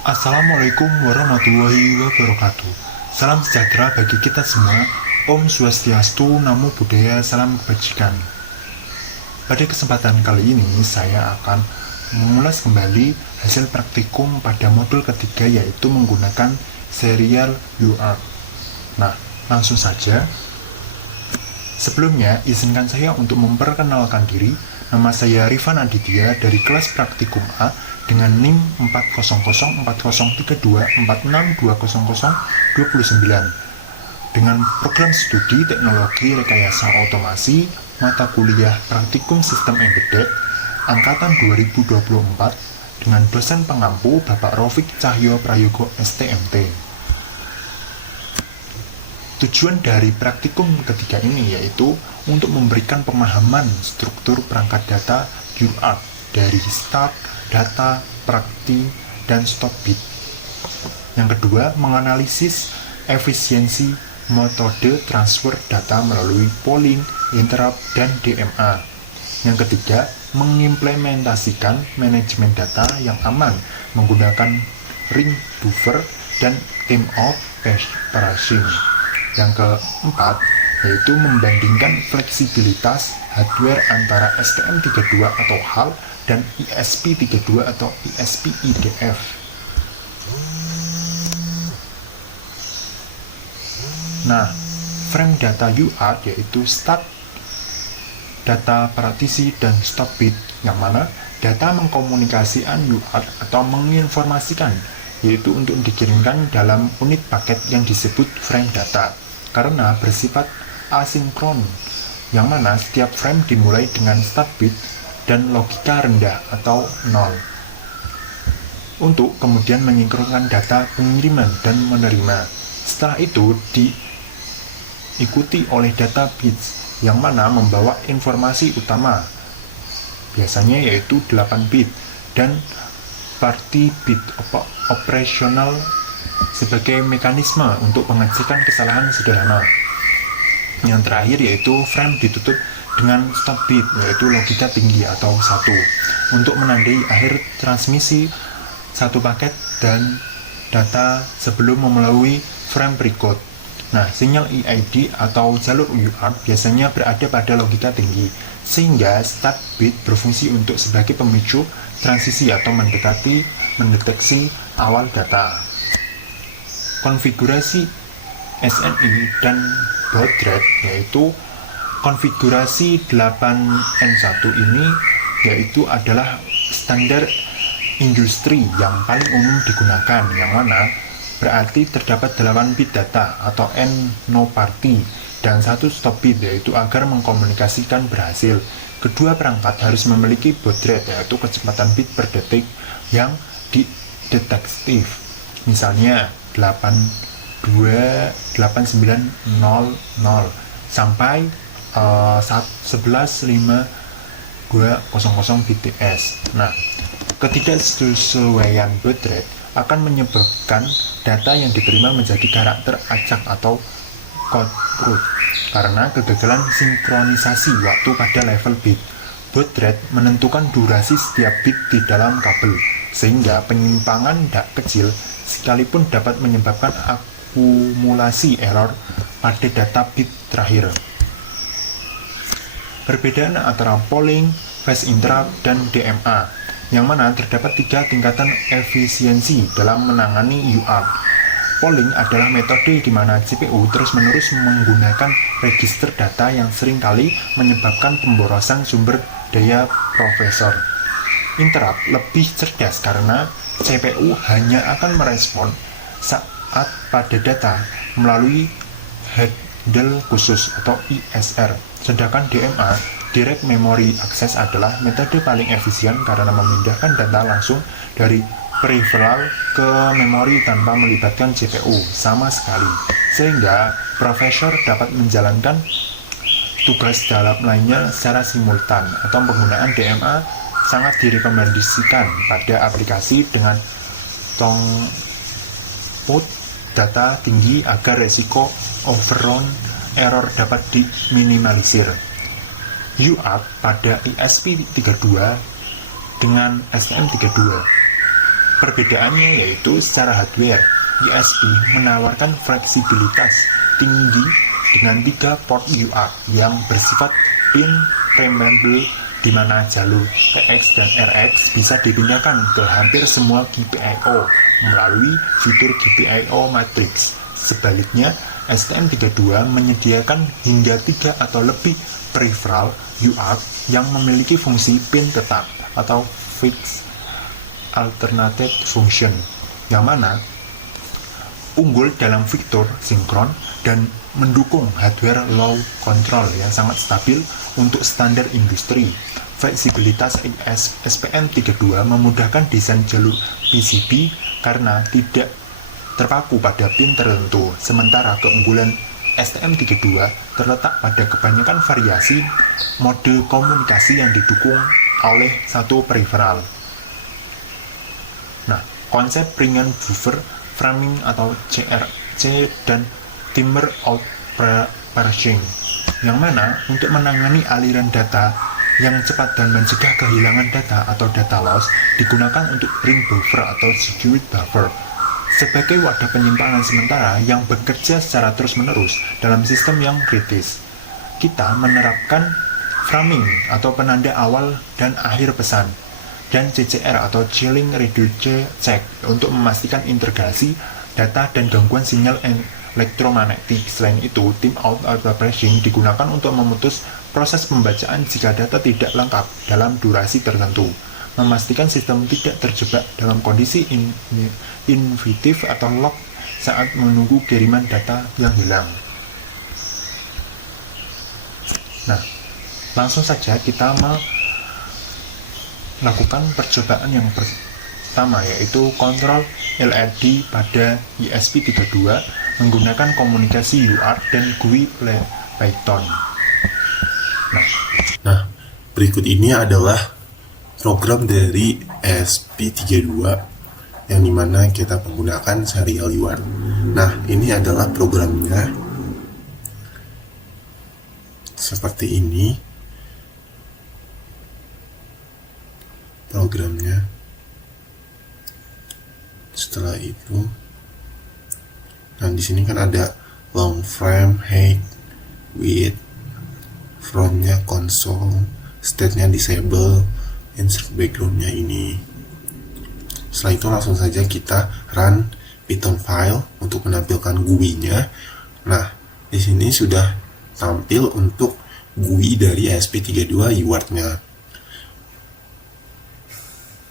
Assalamualaikum warahmatullahi wabarakatuh. Salam sejahtera bagi kita semua. Om Swastiastu, Namo Buddhaya, salam kebajikan. Pada kesempatan kali ini saya akan mengulas kembali hasil praktikum pada modul ketiga, yaitu menggunakan serial UART. Nah, langsung saja. Sebelumnya, izinkan saya untuk memperkenalkan diri. Nama saya Rifan Aditya dari kelas praktikum A dengan NIM 400403246200029 dengan program studi teknologi rekayasa otomasi mata kuliah praktikum sistem embedded angkatan 2024 dengan dosen pengampu Bapak Raufik Cahyo Prayogo STMT. Tujuan dari praktikum ketiga ini yaitu untuk memberikan pemahaman struktur perangkat data UART dari start, data, prakti, dan stop bit. Yang kedua, menganalisis efisiensi metode transfer data melalui polling, interrupt, dan DMA. Yang ketiga, mengimplementasikan manajemen data yang aman menggunakan ring buffer dan team of operation. Yang keempat, yaitu membandingkan fleksibilitas hardware antara STM32 atau HAL dan ESP32 atau ESP-IDF. Nah, frame data UART yaitu start, data partisi, dan stop bit, yang mana data mengkomunikasikan UART atau menginformasikan, yaitu untuk dikirimkan dalam unit paket yang disebut frame data, karena bersifat asinkron, yang mana setiap frame dimulai dengan start bit dan logika rendah atau 0, untuk kemudian menyinkronkan data pengiriman dan menerima. Setelah itu diikuti oleh data bits, yang mana membawa informasi utama, biasanya yaitu 8 bit, dan party bit operasional sebagai mekanisme untuk pengecekan kesalahan sederhana. Yang terakhir yaitu frame ditutup dengan stop bit, yaitu logika tinggi atau 1, untuk menandai akhir transmisi satu paket dan data sebelum melalui frame berikut. Nah, sinyal EID atau jalur UART biasanya berada pada logika tinggi, sehingga start bit berfungsi untuk sebagai pemicu transisi atau mendeteksi awal data. Konfigurasi SNI dan baud rate, yaitu konfigurasi 8N1 ini yaitu adalah standar industri yang paling umum digunakan, yang mana berarti terdapat 8 bit data atau N no party dan 1 stop bit, yaitu agar mengkomunikasikan berhasil. Kedua perangkat harus memiliki baud rate, yaitu kecepatan bit per detik yang detektif, misalnya 8900 sampai 11.5200 bits. Nah, ketidaksesuaian baud rate akan menyebabkan data yang diterima menjadi karakter acak atau code root karena kegagalan sinkronisasi waktu pada level bit. Baud rate menentukan durasi setiap bit di dalam kabel, sehingga penyimpangan kecil sekalipun dapat menyebabkan akumulasi error pada data bit terakhir. Perbedaan antara polling, phase interrupt, dan DMA, yang mana terdapat 3 tingkatan efisiensi dalam menangani UART. Polling adalah metode di mana CPU terus-menerus menggunakan register data yang seringkali menyebabkan pemborosan sumber daya prosesor. Interrupt lebih cerdas karena CPU hanya akan merespon saat pada data melalui handle khusus atau ISR. Sedangkan DMA, Direct Memory Access, adalah metode paling efisien karena memindahkan data langsung dari peripheral ke memori tanpa melibatkan CPU sama sekali, sehingga prosesor dapat menjalankan tugas dalam lainnya secara simultan. Atau penggunaan DMA sangat direkomendasikan pada aplikasi dengan throughput data tinggi agar resiko overrun error dapat diminimalisir. UART pada ESP32 dengan STM32 Perbedaannya yaitu secara hardware, ESP menawarkan fleksibilitas tinggi dengan 3 port UART yang bersifat pin programmable, di mana jalur TX dan RX bisa dipindahkan ke hampir semua GPIO melalui fitur GPIO matrix. Sebaliknya, STM32 menyediakan hingga 3 atau lebih peripheral UART yang memiliki fungsi pin tetap atau fixed alternate function, yang mana unggul dalam fitur sinkron dan mendukung hardware low control yang sangat stabil untuk standar industri. Fleksibilitas SPM32 memudahkan desain jalur PCB karena tidak terpaku pada pin tertentu, sementara keunggulan STM32 terletak pada kebanyakan variasi mode komunikasi yang didukung oleh satu peripheral. Nah, konsep ringan buffer framing atau CRC dan timer outparsing, yang mana untuk menangani aliran data yang cepat dan mencegah kehilangan data atau data loss digunakan untuk ring buffer atau security buffer sebagai wadah penyimpanan sementara yang bekerja secara terus-menerus dalam sistem yang kritis. Kita menerapkan framing atau penanda awal dan akhir pesan, dan CCR atau Chilling Reduce Check untuk memastikan integrasi data dan gangguan sinyal elektromagnetik. Selain itu, Time Out Parsing digunakan untuk memutus proses pembacaan jika data tidak lengkap dalam durasi tertentu, memastikan sistem tidak terjebak dalam kondisi inhibitif atau lock saat menunggu kiriman data yang hilang. Nah, langsung saja kita melakukan percobaan yang pertama, yaitu kontrol LED pada ESP32 menggunakan komunikasi UART dan GUI Python. Nah, berikut ini adalah program dari ESP32 yang dimana kita menggunakan serial UART. Nah, ini adalah programnya seperti ini. Programnya. Setelah itu, nah di sini kan ada long frame, height, width, frontnya console, state-nya disable, insert background-nya ini. Setelah itu langsung saja kita run Python file untuk menampilkan GUI-nya. Nah, di sini sudah tampil untuk GUI dari ESP32 UART-nya.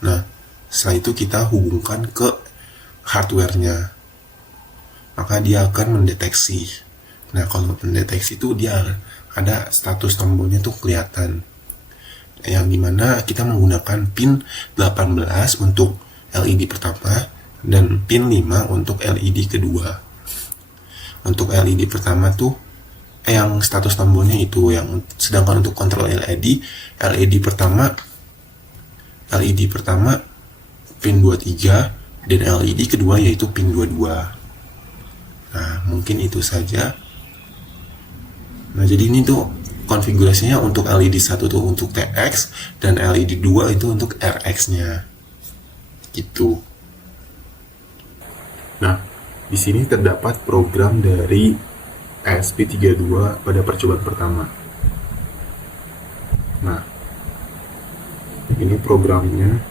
Nah, setelah itu kita hubungkan ke hardware-nya, maka dia akan mendeteksi. Nah, kalau mendeteksi itu dia ada status tombolnya tuh kelihatan, yang dimana kita menggunakan pin 18 untuk LED pertama dan pin 5 untuk LED kedua. Untuk LED pertama tuh yang status tombolnya itu, yang sedangkan untuk kontrol LED pertama pin 23 dan LED kedua yaitu pin 22. Nah, mungkin itu saja. Nah, jadi ini tuh konfigurasinya untuk LED 1 tuh untuk TX dan LED 2 itu untuk RX-nya. Gitu. Nah, di sini terdapat program dari ESP32 pada percobaan pertama. Nah, ini programnya.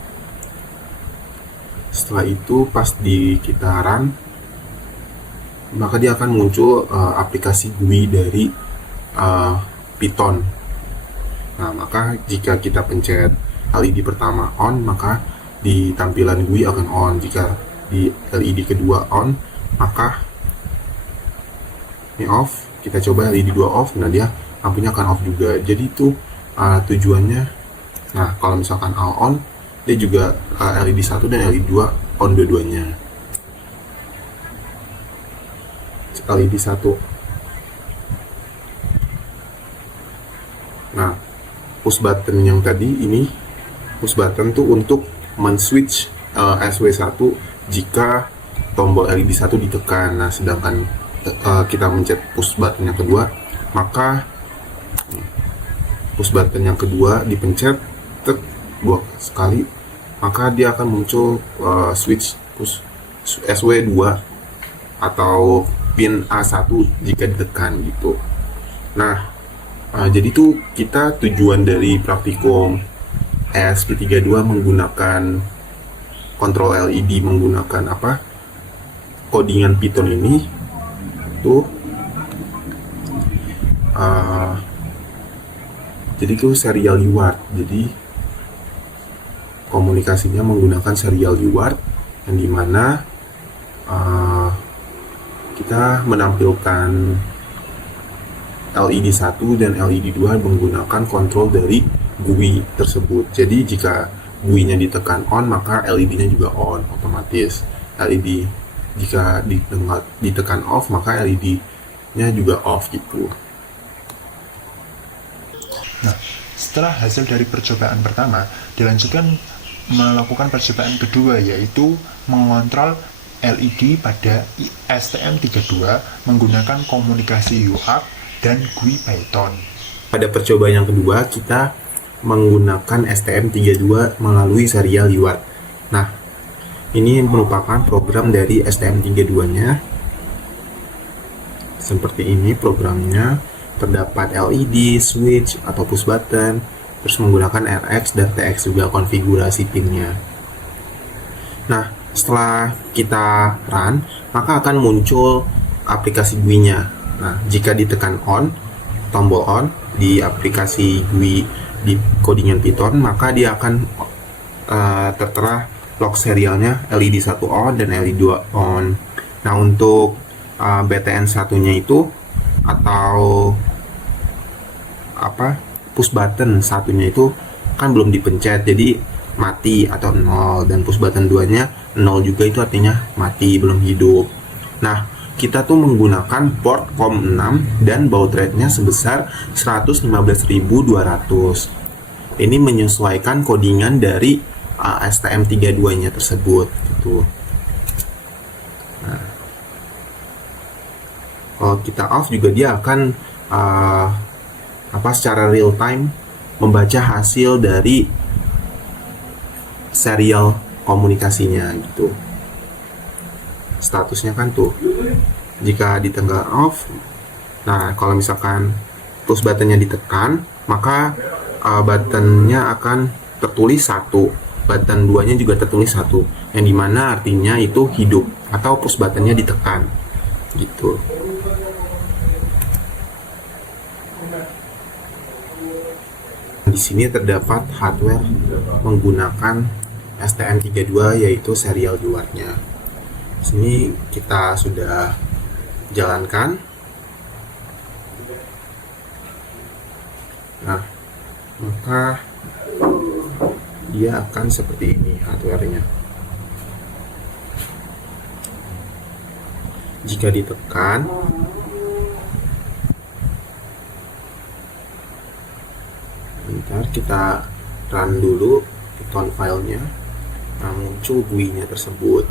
Setelah itu pas di kita run, maka dia akan muncul aplikasi GUI dari Python. Nah, maka jika kita pencet LED pertama on, maka di tampilan GUI akan on. Jika di LED kedua on, maka ini off. Kita coba LED 2 off, nah dia lampunya akan off juga. Jadi itu tujuannya. Nah, kalau misalkan all on, dia juga LED 1 dan LED 2 on dua-duanya. LED 1. Nah, push button yang tadi ini, push button tuh untuk men-switch SW1 jika tombol LED 1 ditekan. Nah, sedangkan kita mencet push button yang kedua, maka push button yang kedua dipencet 2 kali, maka dia akan muncul switch push SW2 atau pin A1 jika ditekan gitu. Nah, jadi tuh kita tujuan dari praktikum ESP32 menggunakan kontrol LED menggunakan codingan Python ini tuh jadi itu serial UART. Jadi komunikasinya menggunakan serial UART yang dimana kita menampilkan LED 1 dan LED 2 menggunakan kontrol dari GUI tersebut. Jadi jika GUI-nya ditekan on, maka LED-nya juga on otomatis. LED jika ditekan off, maka LED-nya juga off gitu. Nah, setelah hasil dari percobaan pertama, dilanjutkan melakukan percobaan kedua, yaitu mengontrol LED pada STM32 menggunakan komunikasi UART dan GUI Python. Pada percobaan yang kedua, kita menggunakan STM32 melalui serial UART. Nah, ini merupakan program dari STM32-nya. Seperti ini programnya. Terdapat LED, switch, atau push button, terus menggunakan RX dan TX juga konfigurasi pinnya. Nah, setelah kita run, maka akan muncul aplikasi GUI-nya. Nah, jika ditekan on, tombol on di aplikasi GUI di codingan Python, maka dia akan tertera log serialnya LED 1 on dan LED 2 on. Nah, untuk BTN satunya itu atau push button satunya itu kan belum dipencet, jadi mati atau 0, dan push button 2-nya 0 juga, itu artinya mati, belum hidup. Nah, kita tuh menggunakan port COM6 dan baud rate-nya sebesar 115.200. Ini menyesuaikan codingan dari STM32-nya tersebut gitu. Nah, kalau kita off juga dia akan secara real time membaca hasil dari serial komunikasinya gitu. Statusnya kan tuh jika ditekan off. Nah, kalau misalkan push buttonnya ditekan, maka buttonnya akan tertulis 1, button 2-nya juga tertulis 1, yang dimana artinya itu hidup atau push buttonnya ditekan gitu. Di sini terdapat hardware menggunakan STM32 yaitu serial UART-nya. Sini kita sudah jalankan. Nah, maka dia akan seperti ini hardware-nya. Jika ditekan, bentar kita run dulu Python filenya. Nah, muncul GUI-nya tersebut.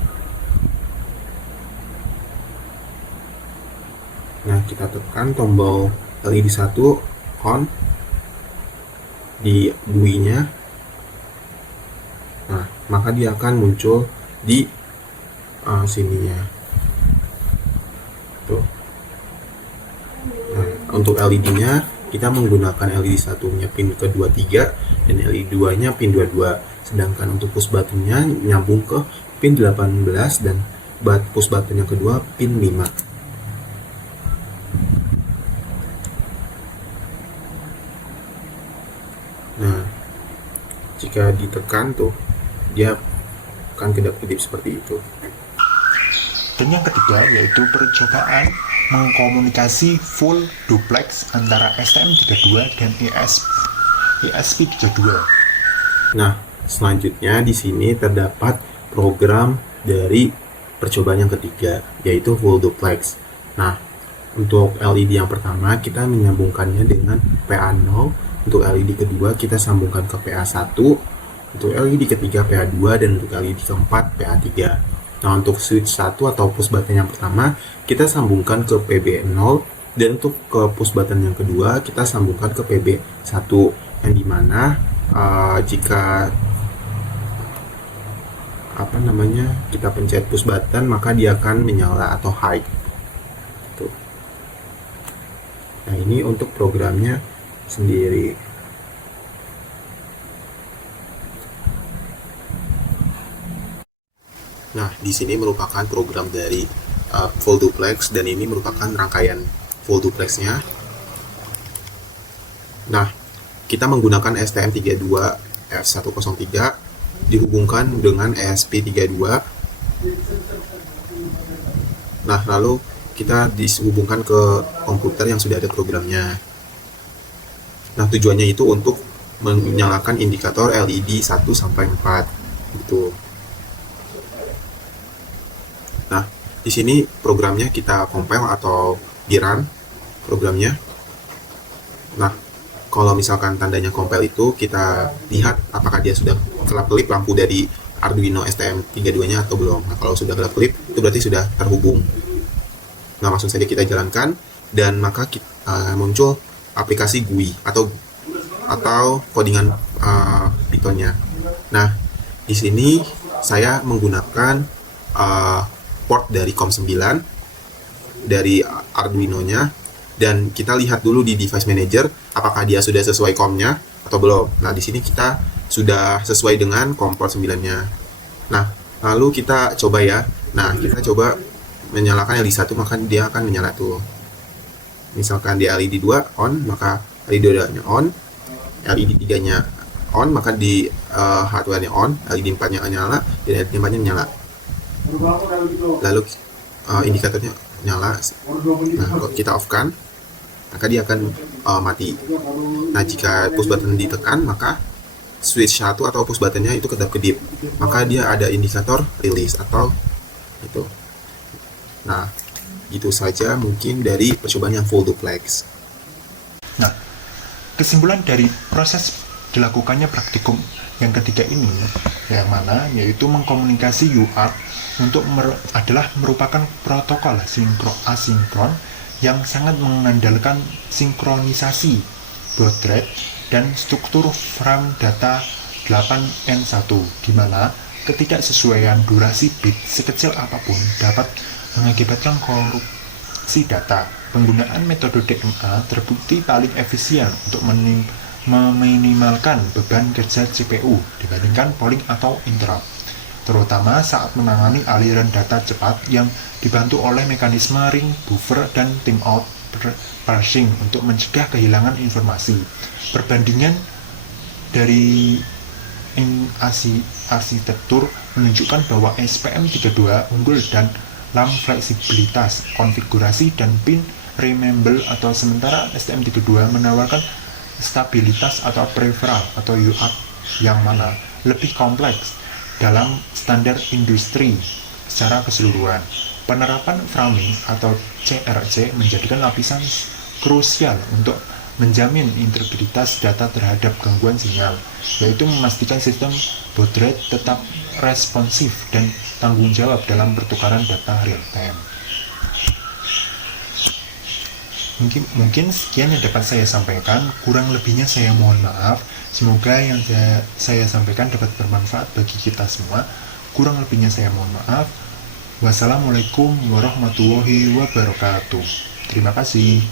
Nah, kita tekan tombol LED 1 on di GUI-nya. Nah, maka dia akan muncul di sininya. Tuh. Nah, untuk LED-nya kita menggunakan LED 1-nya pin ke-23 dan LED 2-nya pin 22. Sedangkan untuk push button-nya nyambung ke pin 18 dan push button yang kedua pin 5. Nah, jika ditekan tuh dia akan kedap-kedip seperti itu. Dan yang ketiga yaitu percobaan mengkomunikasi full duplex antara STM32 dan ESP32. Nah, selanjutnya di sini terdapat program dari percobaan yang ketiga yaitu full duplex. Nah, untuk LED yang pertama kita menyambungkannya dengan PA0, untuk LED kedua kita sambungkan ke PA1, untuk LED ketiga PA2 dan untuk LED keempat PA3. Nah, untuk switch 1 atau push button yang pertama kita sambungkan ke PB0 dan untuk ke push button yang kedua kita sambungkan ke PB1, yang dimana jika kita pencet push button, maka dia akan menyala atau hide. Tuh. Nah, ini untuk programnya sendiri. Nah, di sini merupakan program dari full duplex, dan ini merupakan rangkaian full duplexnya. Nah, kita menggunakan STM32F103 dihubungkan dengan ESP32. Nah, lalu kita dihubungkan ke komputer yang sudah ada programnya. Nah, tujuannya itu untuk menyalakan indikator LED 1-4 gitu. Nah, di sini programnya kita compile atau di-run programnya. Nah, kalau misalkan tandanya compile itu, kita lihat apakah dia sudah kelap-kelip lampu dari Arduino STM32-nya atau belum. Nah, kalau sudah kelap-kelip, itu berarti sudah terhubung. Nah, langsung saja kita jalankan, dan maka muncul aplikasi GUI atau codingan Python-nya. Nah, di sini saya menggunakan port dari COM9 dari Arduino-nya, dan kita lihat dulu di device manager apakah dia sudah sesuai COM-nya atau belum. Nah, di sini kita sudah sesuai dengan COM port 9-nya. Nah, lalu kita coba ya. Nah, kita coba menyalakan LED 1, maka dia akan menyala tuh. Misalkan di LED 2 on, maka LED 2-nya on, LED 3-nya on, maka di hardware-nya on, LED 4-nya nyala, dan LED 4-nya menyala. Lalu indikatornya nyala. Nah, kalau kita off kan, maka dia akan mati. Nah, jika push button ditekan, maka switch 1 atau push buttonnya itu kedap-kedip, maka dia ada indikator release atau itu. Nah, itu saja mungkin dari percobaan yang full duplex. Nah, kesimpulan dari proses dilakukannya praktikum yang ketiga ini, yang mana yaitu mengkomunikasi UART adalah merupakan protokol asinkron yang sangat mengandalkan sinkronisasi baud rate dan struktur frame data 8N1, di mana ketidaksesuaian durasi bit sekecil apapun dapat mengakibatkan korupsi data. Penggunaan metode DMA terbukti paling efisien untuk meminimalkan beban kerja CPU dibandingkan polling atau interrupt, terutama saat menangani aliran data cepat yang dibantu oleh mekanisme ring buffer dan timeout parsing untuk mencegah kehilangan informasi. Perbandingan dari arsitektur menunjukkan bahwa SPM32 unggul dalam fleksibilitas konfigurasi dan pin remember, atau sementara STM32 menawarkan stabilitas atau peripheral atau UART yang mana lebih kompleks dalam standar industri secara keseluruhan. Penerapan framing atau CRC menjadikan lapisan krusial untuk menjamin integritas data terhadap gangguan sinyal, yaitu memastikan sistem baud rate tetap responsif dan tanggung jawab dalam pertukaran data real time. Mungkin sekian yang dapat saya sampaikan, kurang lebihnya saya mohon maaf. Semoga yang saya sampaikan dapat bermanfaat bagi kita semua. Kurang lebihnya saya mohon maaf. Wassalamualaikum warahmatullahi wabarakatuh. Terima kasih.